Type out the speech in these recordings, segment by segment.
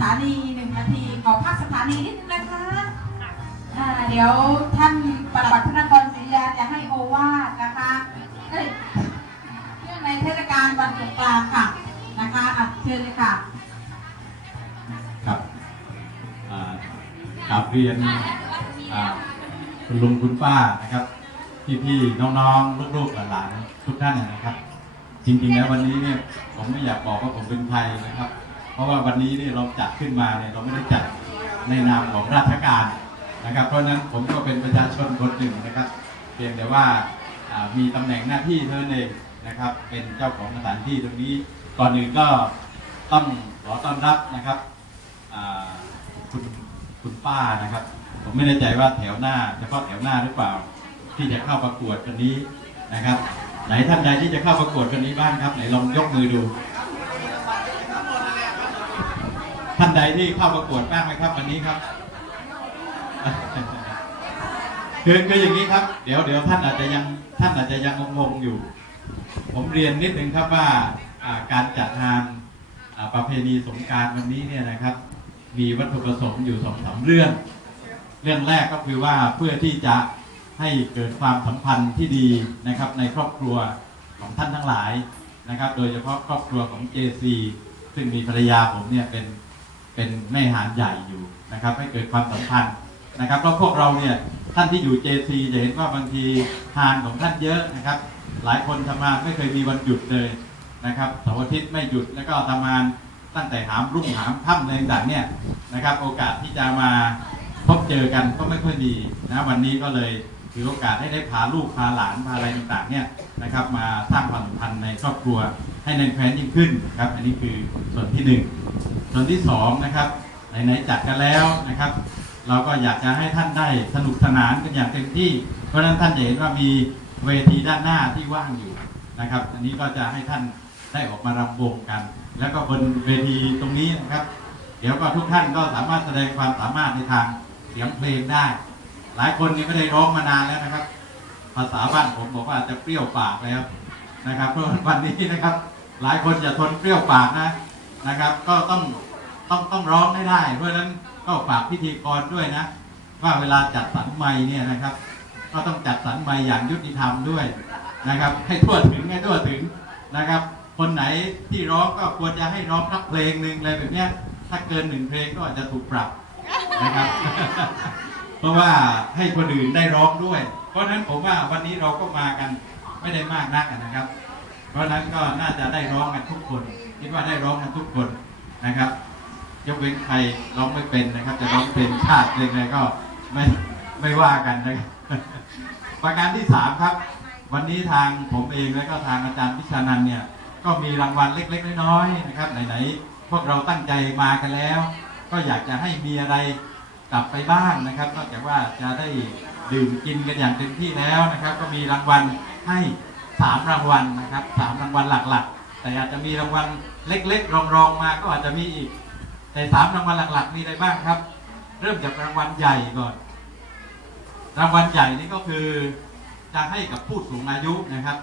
ถานีหนึ่งนาที ขอพักสถานีนิดนึงนะคะอ่าเดี๋ยวท่านปลัดพระนครศรีอยุธยาจะให้โอวาทนะคะเอ้ยเรื่องในเทศกาลวันสงกรานต์ค่ะนะคะอะเชิญเลยค่ะ ครับอ่ากราบเรียนอ่าคุณลุงคุณป้านะครับ พี่ๆน้องๆลูกๆหลานๆทุกท่านนะครับ จริงๆแล้ววันนี้เนี่ยผมไม่อยากบอกว่าผมเป็นใครนะครับ ราะว่าวันนี้เนี่ยเราจัดขึ้นมาเนี่ยเราไม่ได้จัดในนามของราชการนะครับ เพราะฉะนั้นผมก็เป็นประชาชนคนหนึ่งนะครับ เพียงแต่ว่ามีตำแหน่งหน้าที่เท่านั้นเองนะครับ เป็นเจ้าของสถานที่ตรงนี้ก่อนอื่นก็ต้องขอต้อนรับนะครับคุณคุณป้านะครับ ผมไม่แน่ใจว่าแถวหน้าเฉพาะแถวหน้าหรือเปล่า ที่จะเข้าประกวดกันนี้นะครับ ไหนท่านใดที่จะเข้าประกวดกันนี้บ้างครับไหนลองยกมือดู ท่านใดที่เข้าประกวดบ้างไหมครับวันนี้ครับ คือคืออย่างนี้ครับ เดี๋ยวเดี๋ยวท่านอาจจะยังท่านอาจจะยังงงๆอยู่ ผมเรียนนิดนึงครับว่าการจัดงานประเพณีสงการวันนี้เนี่ยนะครับ มีวัตถุประสงค์อยู่สองสามเรื่อง เรื่องแรกก็คือว่าเพื่อที่จะให้เกิดความสัมพันธ์ที่ดีนะครับในครอบครัวของท่านทั้งหลายนะครับ โดยเฉพาะครอบครัวของ JC ซึ่งมีภรรยาผมเนี่ยเป็น เป็นแม่หารใหญ่อยู่นะครับ ให้เกิดความสัมพันธ์นะครับเพราะพวกเราเนี่ยท่านที่อยู่ JC จะเห็นว่าบางทีทานของท่านเยอะนะครับ หลายคนทำงานไม่เคยมีวันหยุดเลยนะครับเสาร์อาทิตย์ไม่หยุดแล้วก็ทำงานตั้งแต่หามรุ่งหามค่ำอะไรต่างเนี่ยนะครับ โอกาสที่จะมาพบเจอกันก็ไม่ค่อยมีนะวันนี้ก็เลยถือโอกาสให้ได้พาลูกพาหลานพาอะไรต่างๆเนี่ยนะครับ มาสร้างความสัมพันธ์ในครอบครัวให้แน่นแฟ้นยิ่งขึ้นครับ อันนี้คือส่วนที่หนึ่ง ส่วนที่สองนะครับไหนๆจัดกันแล้วนะครับ เราก็อยากจะให้ท่านได้สนุกสนานกันอย่างเต็มที่ เพราะฉะนั้นท่านจะเห็นว่ามีเวทีด้านหน้าที่ว่างอยู่นะครับ อันนี้ก็จะให้ท่านได้ออกมารำวงกัน แล้วก็บนเวทีตรงนี้นะครับ เดี๋ยวก็ทุกท่านก็สามารถแสดงความสามารถในทางเสียงเพลงได้ หลายคนนี่ไม่ได้ร้องมานานแล้วนะครับ ภาษาบ้านผมบอกว่าจะเปรี้ยวปากแล้วนะครับเพราะวันนี้นะครับ หลายคนอย่าทนเปรี้ยวปากนะนะครับ ก็ต้อง ต้องต้องร้องให้ได้ เพราะฉะนั้นก็ฝากพิธีกรด้วยนะ ว่าเวลาจัดสรรไม้เนี่ยนะครับ ก็ต้องจัดสรรไม้อย่างยุติธรรมด้วยนะครับ ให้ทั่วถึงให้ทั่วถึงนะครับ คนไหนที่ร้องก็ควรจะให้ร้องสักเพลงหนึ่งอะไรแบบเนี้ยถ้าเกินหนึ่งเพลงก็อาจจะถูกปรับนะครับ เพราะว่าให้คนอื่นได้ร้องด้วย เพราะฉะนั้นผมว่าวันนี้เราก็มากันไม่ได้มากนักนะครับ เพราะฉะนั้นก็น่าจะได้ร้องกันทุกคน คิดว่าได้ร้องกันทุกคนนะครับ ยกเว้นใครร้องไม่เป็นนะครับ จะร้องเพลงชาติเพลงอไรก็ไม่ไม่ว่ากันนะครับประการที่สามครับ วันนี้ทางผมเองและก็ทางอาจารย์พิชานันเนี่ยก็มีรางวัลเล็ก ๆ น้อยๆนะครับไหนๆพวกเราตั้งใจมากันแล้ว ก็อยากจะให้มีอะไรกลับไปบ้างนะครับนอกจากว่าจะได้ดื่มกินกันอย่างเต็มที่แล้วนะครับ ก็มีรางวัลให้สามรางวัลนะครับสามรางวัลหลักๆ แต่อาจจะมีรางวัลเล็ก ๆ รองๆมาก็อาจจะมีอีก แต่สามรางวัลหลักๆมีอะไรบ้างครับ เริ่มจากรางวัลใหญ่ก่อน รางวัลใหญ่นี่ก็คือจะให้กับผู้สูงอายุนะครับ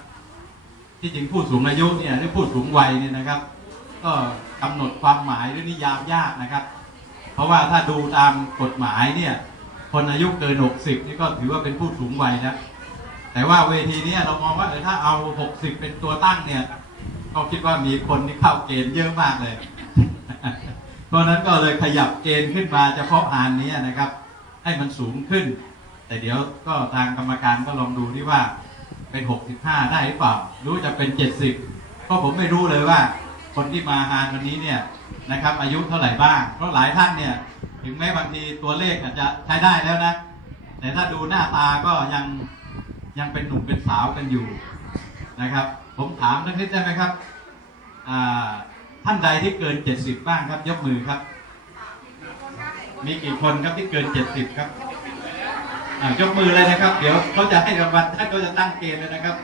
ที่จริงผู้สูงอายุเนี่ยหรือผู้สูงวัยเนี่ยนะครับ ก็กำหนดความหมายหรือนิยามยากนะครับ เพราะว่าถ้าดูตามกฎหมายเนี่ยคนอายุเกิน 60 นี่ก็ถือว่าเป็นผู้สูงวัยนะแต่ว่าเวทีนี้เรามองว่าเออถ้าเอา 60 เป็นตัวตั้งเนี่ยก็คิดว่ามีคนที่เข้าเกณฑ์เยอะมากเลย เพราะนั้นก็เลยขยับเกณฑ์ขึ้นมาเฉพาะงานนี้นะครับ ให้มันสูงขึ้น แต่เดี๋ยวก็ทางกรรมการก็ลองดูที่ว่าเป็น 65 ได้หรือเปล่า รู้จะเป็น 70เพราะผมไม่รู้เลยว่า คนที่มางานวันนี้เนี่ยนะครับ อายุเท่าไหร่บ้าง เพราะหลายท่านเนี่ยถึงแม้บางทีตัวเลขอาจจะใช้ได้แล้วนะ แต่ถ้าดูหน้าตาก็ยังยังเป็นหนุ่มเป็นสาวกันอยู่นะครับ ผมถามนักนิดได้ไหมครับอ่า ท่านใดที่เกิน 70 บ้างครับ ยกมือครับ มีกี่คนครับที่เกิน 70 ครับยกมือเลยนะครับ เดี๋ยวเขาจะให้รางวัลท่านเขาจะตั้งเกณฑ์เลยนะครับ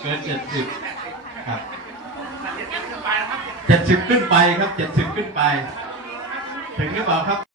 เกิน 70 ครับ 70 ขึ้นไปครับ 70 ขึ้นไป ถึงหรือเปล่าครับ